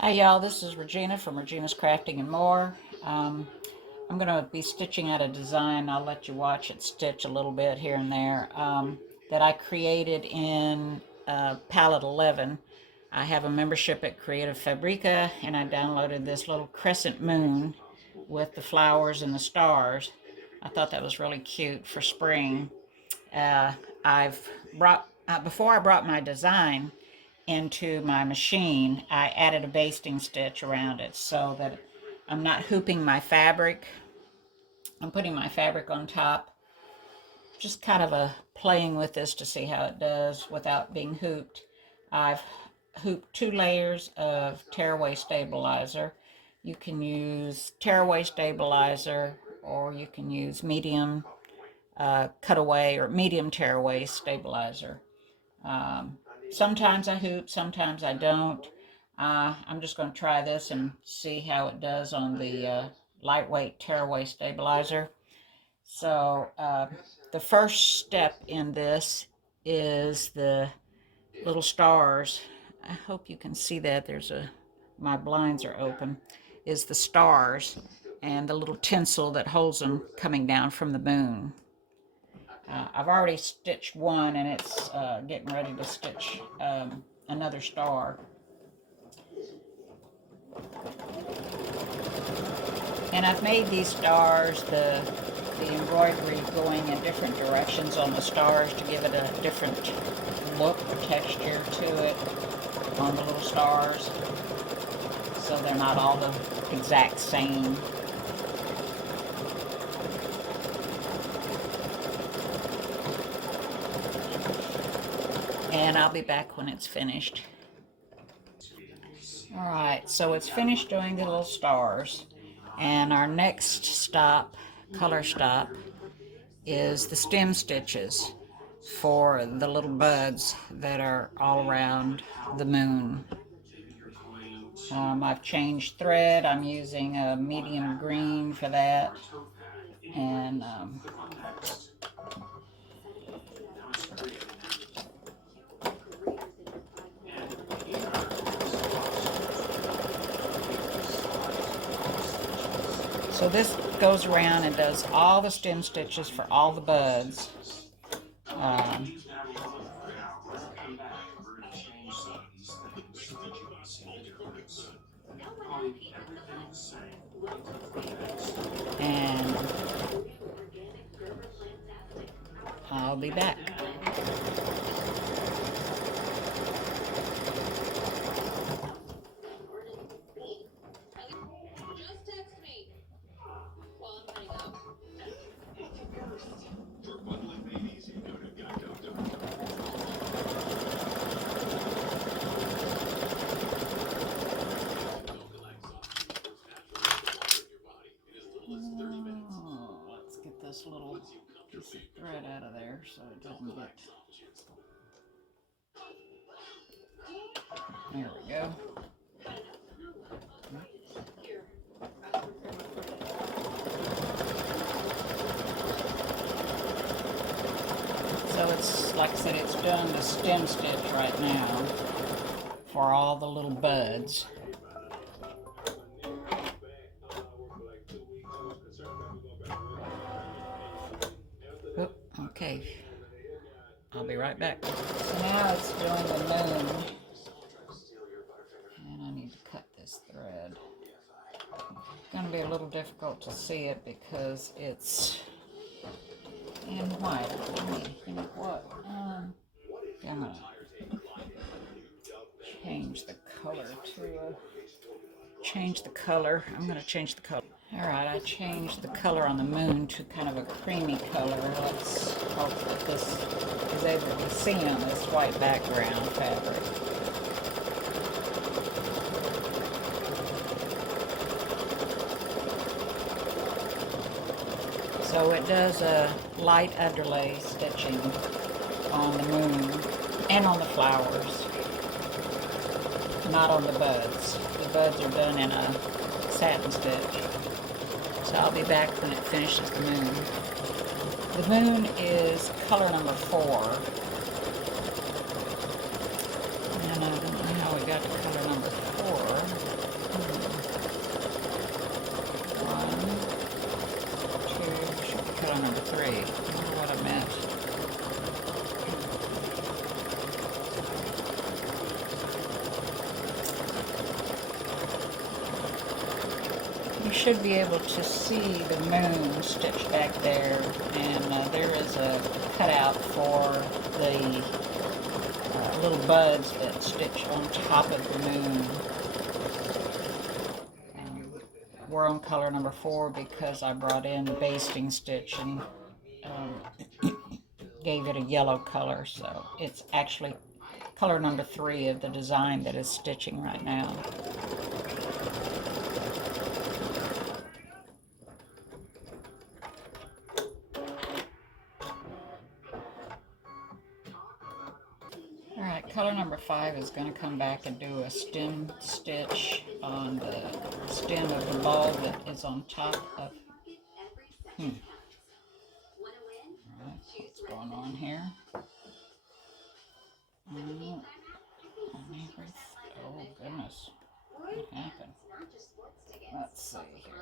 Hi y'all, this is Regina from Regina's Crafting and More. I'm going to be stitching out a design. I'll let you watch it stitch a little bit here and there that I created in Palette 11. I have a membership at Creative Fabrica, and I downloaded this little crescent moon with the flowers and the stars. I thought that was really cute for spring. I've brought before I brought my design into my machine, I added a basting stitch around it so that I'm not hooping my fabric. I'm putting my fabric on top, just kind of playing with this to see how it does without being hooped. I've hooped 2 layers of tearaway stabilizer. You can use tearaway stabilizer, or you can use medium cutaway or medium tearaway stabilizer. Sometimes I hoop, sometimes I don't. I'm just going to try this and see how it does on the lightweight tearaway stabilizer. So the first step in this is the little stars. I hope you can see that. My blinds are open. Is the stars and the little tinsel that holds them coming down from the moon. I've already stitched one, and it's getting ready to stitch another star. And I've made these stars, the embroidery going in different directions on the stars to give it a different look or texture to it on the little stars, so they're not all the exact same. And I'll be back when it's finished. Alright, so it's finished doing the little stars, and our next stop, color stop, is the stem stitches for the little buds that are all around the moon. I've changed thread. I'm using a medium green for that, and so this goes around and does all the stem stitches for all the buds. And I'll be back. Let's get this little piece of thread out of there so it doesn't get... There we go. So it's, like I said, it's done the stem stitch right now for all the little buds. Oh, okay, I'll be right back. So now it's doing the moon, and I need to cut this thread. It's going to be a little difficult to see it because it's in white. You know what? I'm going to change the color to change the color. I'm going to change the color. Alright, I changed the color on the moon to kind of a creamy color. Let's hope that this is able to be seen on this white background fabric. So it does a light underlay stitching on the moon and on the flowers, not on the buds. The buds are done in a satin stitch. So I'll be back when it finishes the moon. The moon is color number 4. And I don't know how we got to color number 4. should be able to see the moon stitched back there, and there is a cutout for the little buds that stitch on top of the moon. We're on color number 4 because I brought in the basting stitch and gave it a yellow color, so it's actually color number 3 of the design that is stitching right now. Alright, color number 5 is going to come back and do a stem stitch on the stem of the ball that is on top of... Alright, what's going on here? Oh goodness, what happened? Let's see here.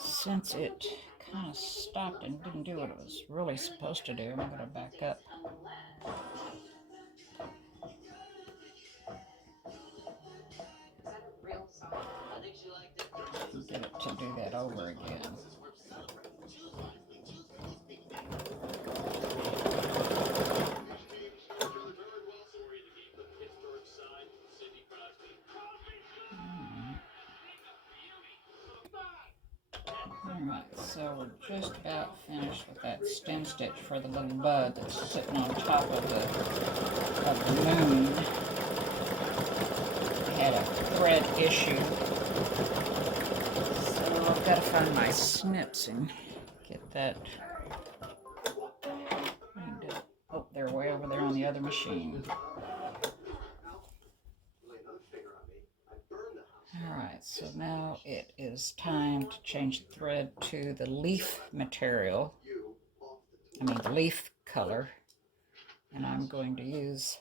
Since it kind of stopped and didn't do what it was really supposed to do, I'm going to back up. Get it to do that over again. Alright, so we're just about finished with that stem stitch for the little bud that's sitting on top of the moon. I had a thread issue, so I've got to find my snips and get that cleaned up. Oh, they're way over there on the other machine. Alright, so now it is time to change the thread to the leaf material. The leaf color. And I'm going to use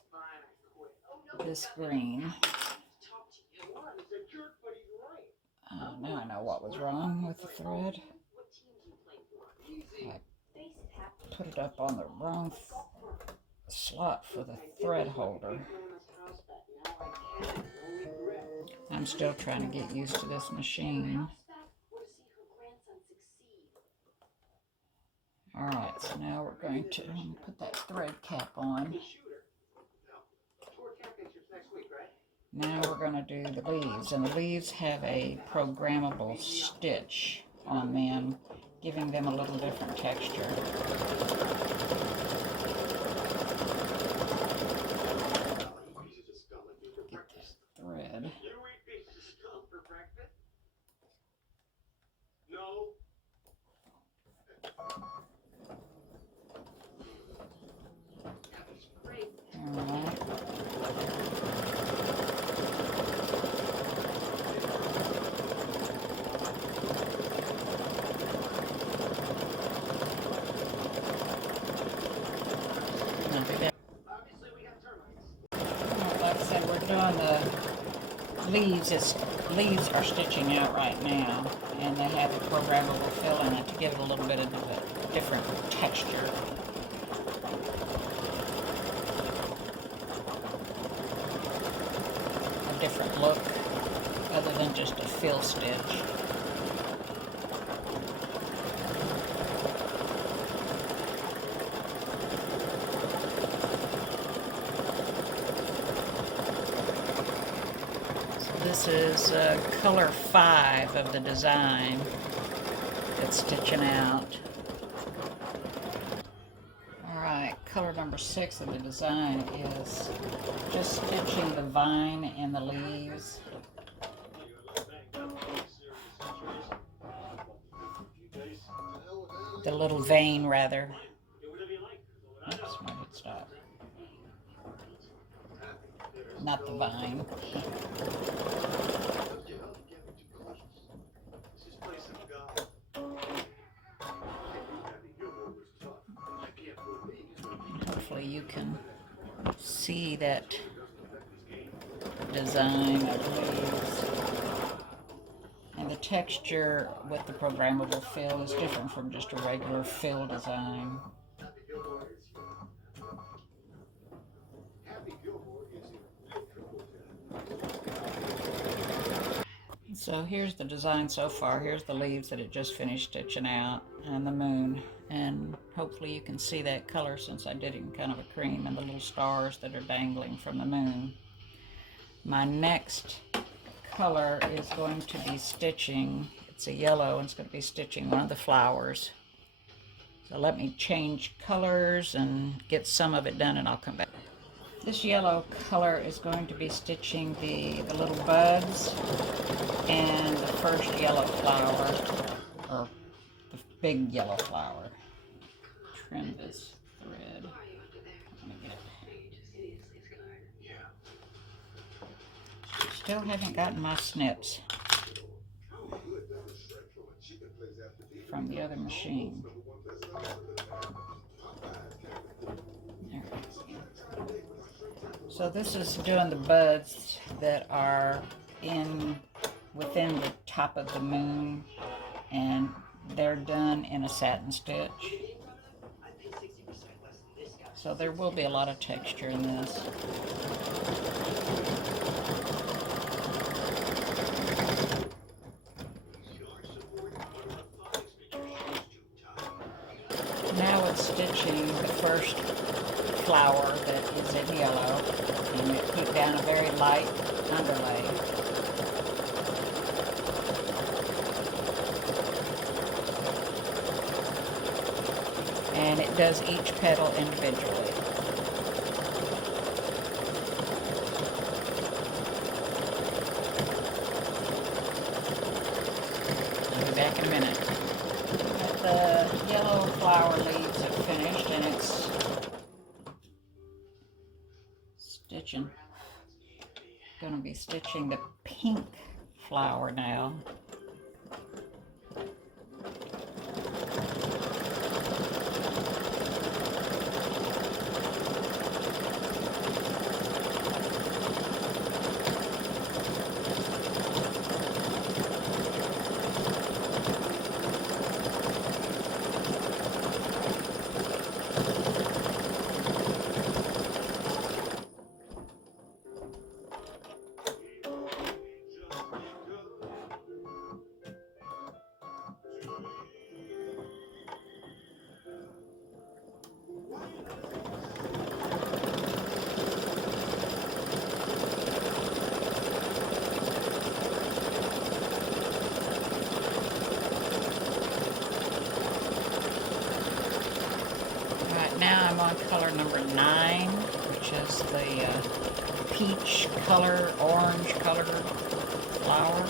this green. Now I know what was wrong with the thread. I put it up on the wrong slot for the thread holder. I'm still trying to get used to this machine. Alright, so now we're going to put that thread cap on. Now we're going to do the leaves, and the leaves have a programmable stitch on them, giving them a little different texture. Get this thread. Alright. Like I said, we're doing the leaves. Leaves are stitching out right now, and they have a programmable fill in it to give it a little bit of a different texture. A different look, other than just a fill stitch. This is color 5 of the design that's stitching out. Alright, color number 6 of the design is just stitching the vine and the leaves. The little vein, rather. Oops, I did stop. Not the vine. Hopefully you can see that design of leaves. And the texture with the programmable fill is different from just a regular fill design. So here's the design so far. Here's the leaves that it just finished stitching out, and the moon. And hopefully you can see that color since I did it in kind of a cream, and the little stars that are dangling from the moon. My next color is going to be stitching, it's a yellow, and it's going to be stitching one of the flowers. So let me change colors and get some of it done, and I'll come back. This yellow color is going to be stitching the little buds and the first yellow flower, or the big yellow flower. Trim this thread. Still haven't gotten my snips from the other machine. There. So this is doing the buds that are within the top of the moon, and they're done in a satin stitch. So there will be a lot of texture in this. Now it's stitching the first flower that is in yellow, and you put down a very light underlay. And it does each petal individually. I'll be back in a minute. The yellow flower leaves have finished, and it's stitching. Going to be stitching the pink flower now. Now I'm on color number 9, which is the peach color, orange colored flower.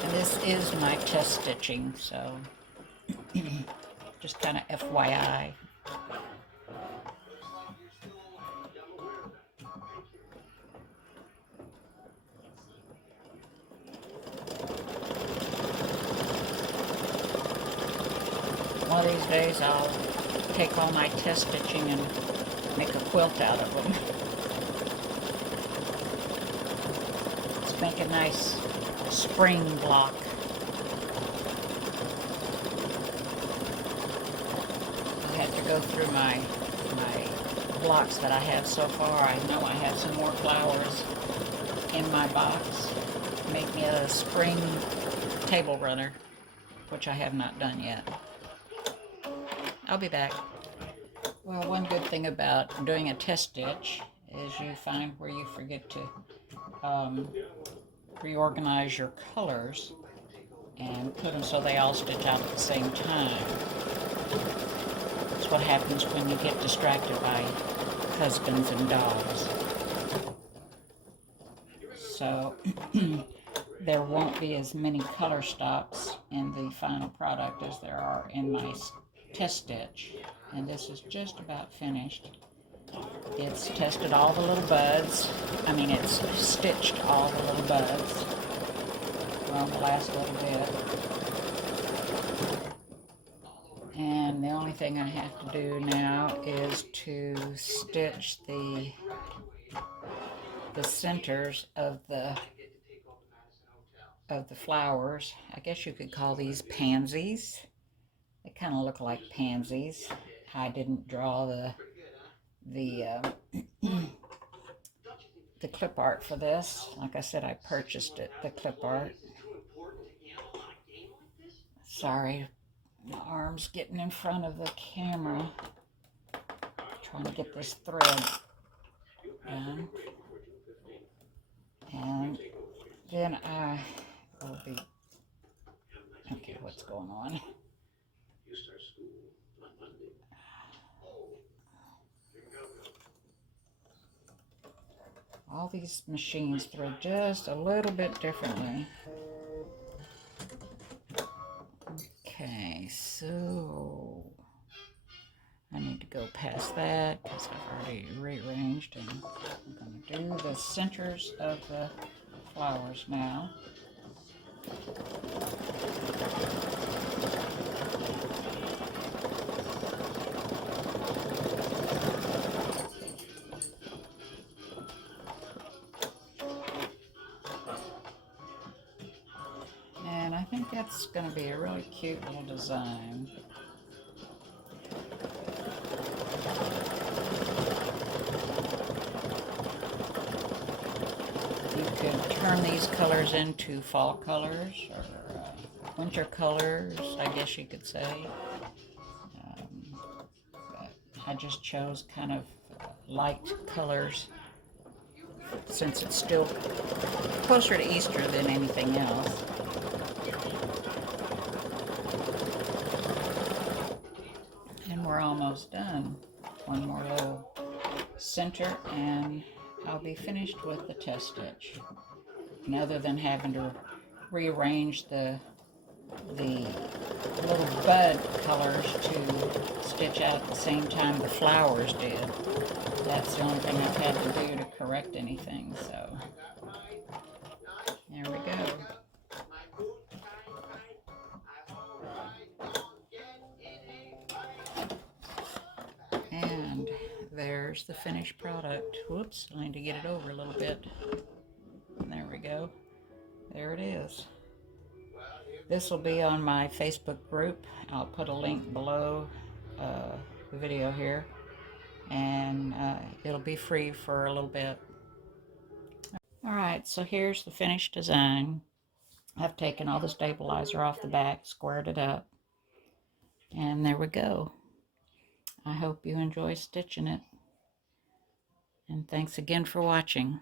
And this is my test stitching, so just kind of FYI. One of these days I'll take all my test stitching and make a quilt out of them. Let's make a nice spring block. I had to go through my blocks that I have so far. I know I have some more flowers in my box. Make me a spring table runner, which I have not done yet. I'll be back. Well, one good thing about doing a test stitch is you find where you forget to reorganize your colors and put them so they all stitch out at the same time. That's what happens when you get distracted by husbands and dogs. So there won't be as many color stops in the final product as there are in my test stitch. And this is just about finished. It's tested all the little buds. It's stitched all the little buds. Well, the last little bit. And the only thing I have to do now is to stitch the centers of the of the flowers. I guess you could call these pansies. They kind of look like pansies. I didn't draw the the clip art for this. Like I said, I purchased it, the clip art. Sorry, the arm's getting in front of the camera. Trying to get this thread done. And then I will be, okay, what's going on? All these machines thread just a little bit differently. Okay, so I need to go past that because I've already rearranged, and I'm going to do the centers of the flowers now. And I think that's going to be a really cute little design. You could turn these colors into fall colors or winter colors, I guess you could say. But I just chose kind of light colors since it's still closer to Easter than anything else. And we're almost done. One more little center and I'll be finished with the test stitch. And other than having to rearrange the little bud colors to stitch out at the same time the flowers did, that's the only thing I've had to do to correct anything. So there we go. And there's the finished product. Whoops, I need to get it over a little bit. There we go. There it is. This will be on my Facebook group. I'll put a link below the video here. And it'll be free for a little bit. Alright, so here's the finished design. I've taken all the stabilizer off the back, squared it up. And there we go. I hope you enjoy stitching it. And thanks again for watching.